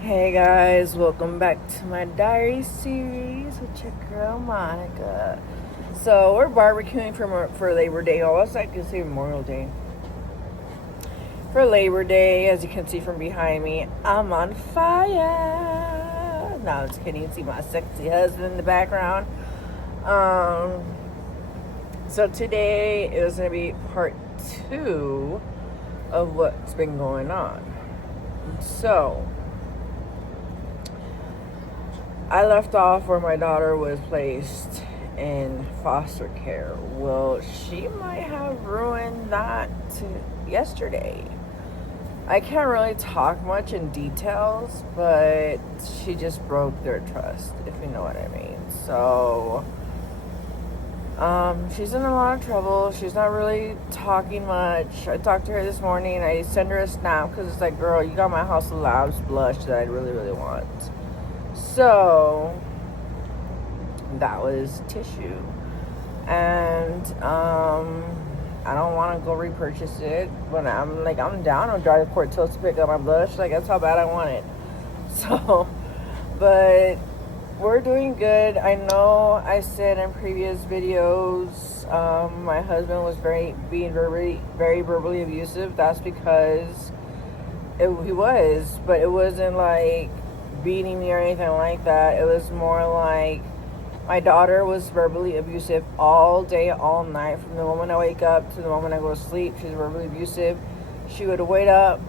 Hey guys, welcome back to my diary series with your girl Monica. So we're barbecuing for Labor Day. Oh, I could say Memorial Day. For Labor Day, as you can see from behind me, I'm on fire. No, I'm just kidding. You can see my sexy husband in the background. So today is going to be part 2 of what's been going on. So I left off where my daughter was placed in foster care. Well, she might have ruined that yesterday. I can't really talk much in details, but she just broke their trust, if you know what I mean. So she's in a lot of trouble. She's not really talking much. I talked to her this morning. I sent her a snap because it's like, girl, you got my House of Labs blush that I really, really want. So that was tissue. And I don't want to go repurchase it, but I'm down. I'll drive to Port Tills to pick up my blush. Like, that's how bad I want it. So, but we're doing good. I know I said in previous videos, my husband was very verbally abusive. That's because he was, but it wasn't like beating me or anything like that. It was more like my daughter was verbally abusive all day, all night. From the moment I wake up to the moment I go to sleep, she's verbally abusive. She would wait up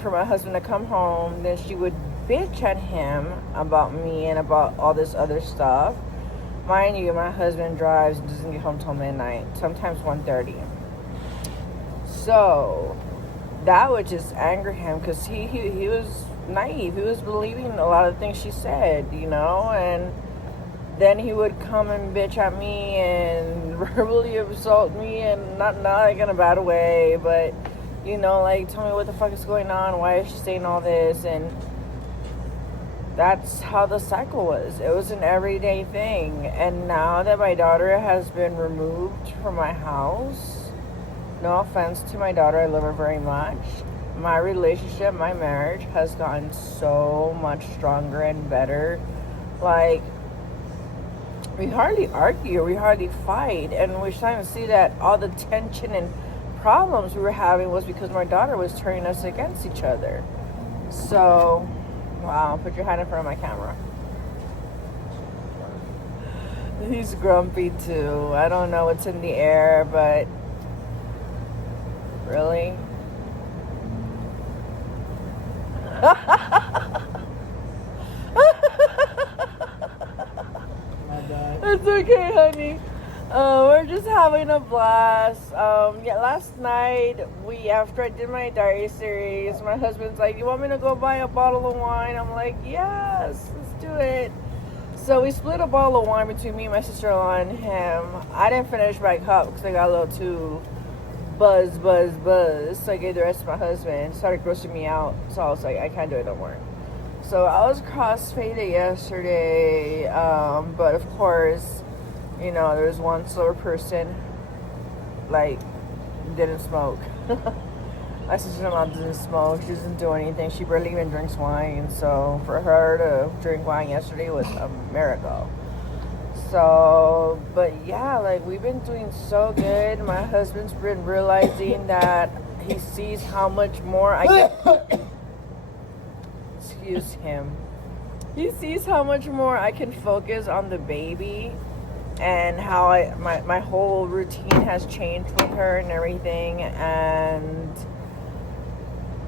for my husband to come home. Then she would bitch at him about me and about all this other stuff. Mind you, my husband drives and doesn't get home till midnight, sometimes 1:30. So that would just anger him because he was naive. He was believing a lot of things she said, and then he would come and bitch at me and verbally assault me, and not like in a bad way, but like, tell me what the fuck is going on, why is she saying all this? And that's how the cycle was. It was an everyday thing. And now that my daughter has been removed from my house, no offense to my daughter, I love her very much, my relationship, my marriage has gotten so much stronger and better. Like, we hardly argue, we hardly fight, and we're starting to see that all the tension and problems we were having was because my daughter was turning us against each other. So, wow, put your hand in front of my camera. He's grumpy too. I don't know what's in the air, but really? It's okay, honey. We're just having a blast. Last night, after I did my diary series, my husband's like, you want me to go buy a bottle of wine? I'm like, yes, let's do it. So we split a bottle of wine between me, my sister-in-law, and him. I didn't finish my cup because I got a little too buzz. So I gave the rest to my husband. It started grossing me out. So I was like, I can't do it no more. So I was crossfaded yesterday, but of course, there was one sober person, like, didn't smoke. My sister-in-law doesn't smoke. She doesn't do anything. She barely even drinks wine. So for her to drink wine yesterday was a miracle. So, but yeah, like, we've been doing so good. My husband's been realizing that he sees how much more I can... Excuse him. He sees how much more I can focus on the baby and how my whole routine has changed with her and everything, and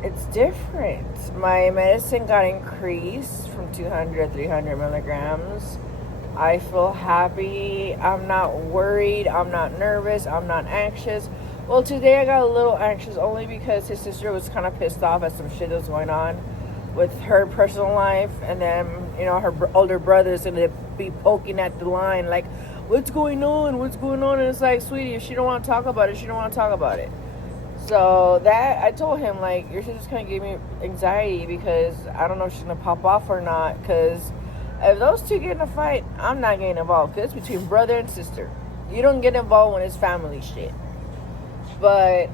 it's different. My medicine got increased from 200 to 300 milligrams. I feel happy. I'm not worried. I'm not nervous. I'm not anxious. Well, today I got a little anxious only because his sister was kind of pissed off at some shit that was going on with her personal life, and then her older brother's gonna be poking at the line like, what's going on, and it's like, sweetie, if she don't want to talk about it, she don't want to talk about it. So that, I told him, like, your sister's kind of gave me anxiety because I don't know if she's gonna pop off or not, because if those two get in a fight, I'm not getting involved, because it's between brother and sister. You don't get involved when it's family shit. But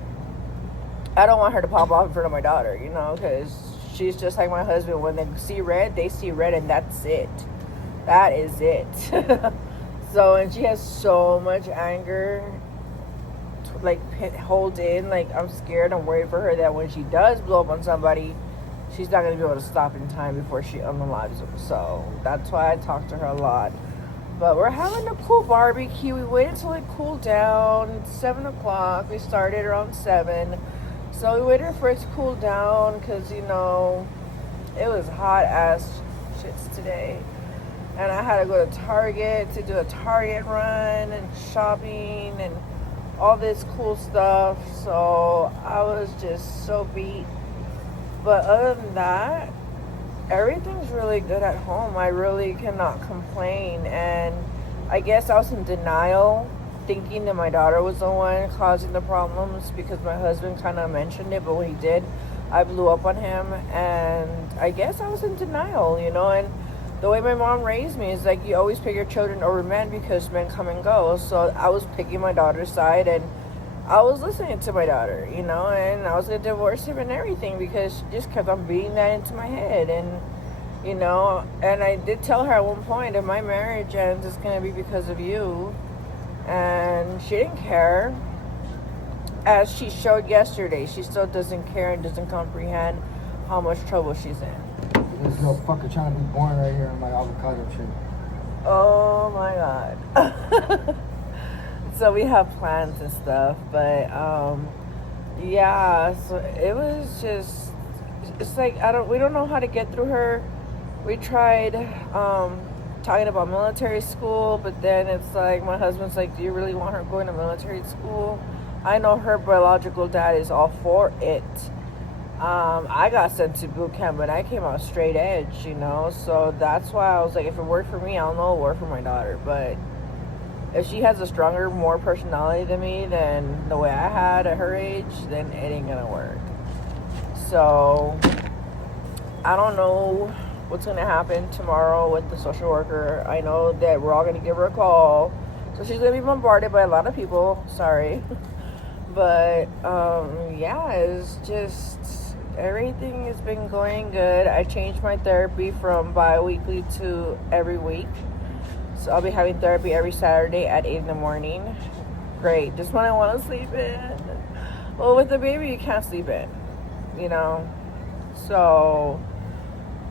I don't want her to pop off in front of my daughter, you know, because she's just like my husband. When they see red, and that's it. That is it. So, and she has so much anger, like, hold in. Like, I'm scared. I'm worried for her that when she does blow up on somebody, she's not going to be able to stop in time before she unalives them. So, that's why I talk to her a lot. But we're having a cool barbecue. We waited till it cooled down. It's 7 o'clock. We started around 7. So we waited for it to cool down because, you know, it was hot ass shits today. And I had to go to Target to do a Target run and shopping and all this cool stuff. So I was just so beat. But other than that, everything's really good at home. I really cannot complain. And I guess I was in denial, thinking that my daughter was the one causing the problems because my husband kind of mentioned it, but when he did, I blew up on him. And I guess I was in denial, you know. And the way my mom raised me is like, you always pick your children over men because men come and go. So I was picking my daughter's side, and I was listening to my daughter, you know, and I was going to divorce him and everything because she just kept on beating that into my head. And, you know, and I did tell her at one point, if my marriage ends, it's going to be because of you. And she didn't care. As she showed yesterday, she still doesn't care and doesn't comprehend how much trouble she's in. This girl fucker trying to be born right here in my avocado tree. Oh my God. So we have plans and stuff, but yeah, so it was just, it's like, we don't know how to get through her. We tried talking about military school, but then it's like, my husband's like, do you really want her going to military school? I know her biological dad is all for it. I got sent to boot camp, but I came out straight edge, you know, so that's why I was like, if it worked for me, I'll know it'll work for my daughter. But if she has a stronger, more personality than me, than the way I had at her age, then it ain't gonna work. So I don't know what's gonna happen tomorrow with the social worker. I know that we're all gonna give her a call, so she's gonna be bombarded by a lot of people. Sorry. But yeah, it's just, everything has been going good. I changed my therapy from bi-weekly to every week. So I'll be having therapy every Saturday at 8 in the morning. Great. Just when I want to sleep in. Well, with the baby, you can't sleep in, you know. So,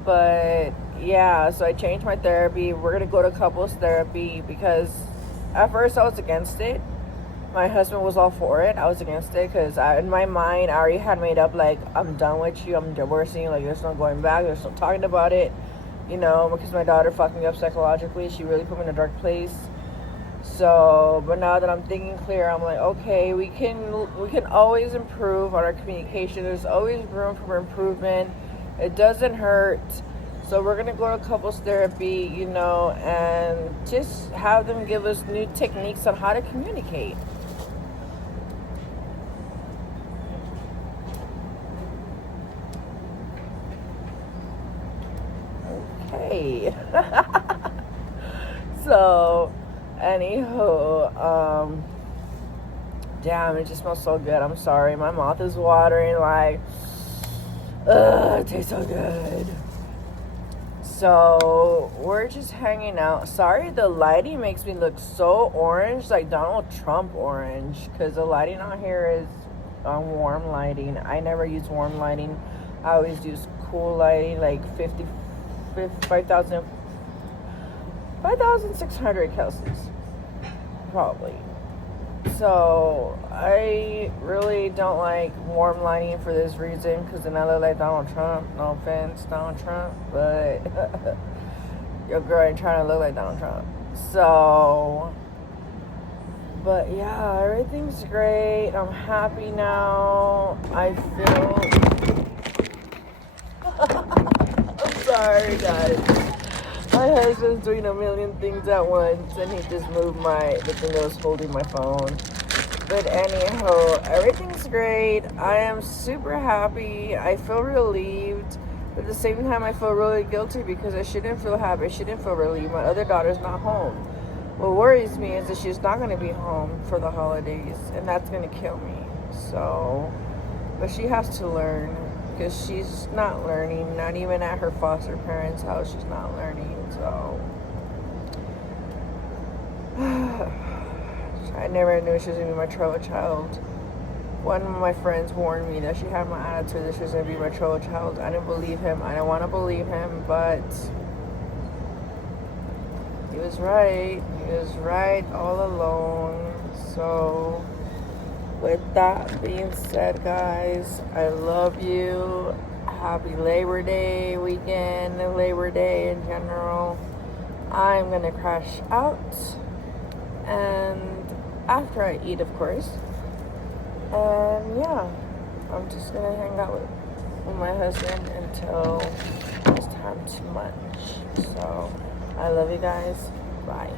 but yeah, so I changed my therapy. We're going to go to couples therapy because at first I was against it. My husband was all for it. I was against it because in my mind, I already had made up, like, I'm done with you. I'm divorcing you. Like, there's no going back. There's no talking about it. You know, because my daughter fucked me up psychologically. She really put me in a dark place. So, but now that I'm thinking clear, I'm like, okay, we can always improve on our communication. There's always room for improvement. It doesn't hurt. So we're going to go to couples therapy, you know, and just have them give us new techniques on how to communicate. Okay. So, anywho, damn, it just smells so good. I'm sorry. My mouth is watering like, it tastes so good. So, we're just hanging out. Sorry, the lighting makes me look so orange, like Donald Trump orange, because the lighting out here is warm lighting. I never use warm lighting. I always use cool lighting, like 5,600 Celsius, probably. So I really don't like warm lighting for this reason, because then I look like Donald Trump. No offense, Donald Trump, but your girl ain't trying to look like Donald Trump. So, but yeah, everything's great. I'm happy now. I feel I'm sorry, guys. My husband's doing a million things at once, and he just moved the thing that was holding my phone. But anyhow, everything's great. I am super happy. I feel relieved. But at the same time, I feel really guilty because I shouldn't feel happy. I shouldn't feel relieved. My other daughter's not home. What worries me is that she's not going to be home for the holidays, and that's going to kill me. So, But she has to learn, because she's not learning. Not even at her foster parents' house, she's not learning. So I never knew she was gonna be my trouble child. One of my friends warned me that she had my attitude, that she was gonna be my trouble child. I didn't believe him. I didn't want to believe him, but he was right. He was right all along. So with that being said, guys, I love you. Happy Labor Day weekend, Labor Day in general. I'm gonna crash out, and after I eat, of course. And yeah, I'm just gonna hang out with my husband until it's time to munch. So I love you guys. Bye.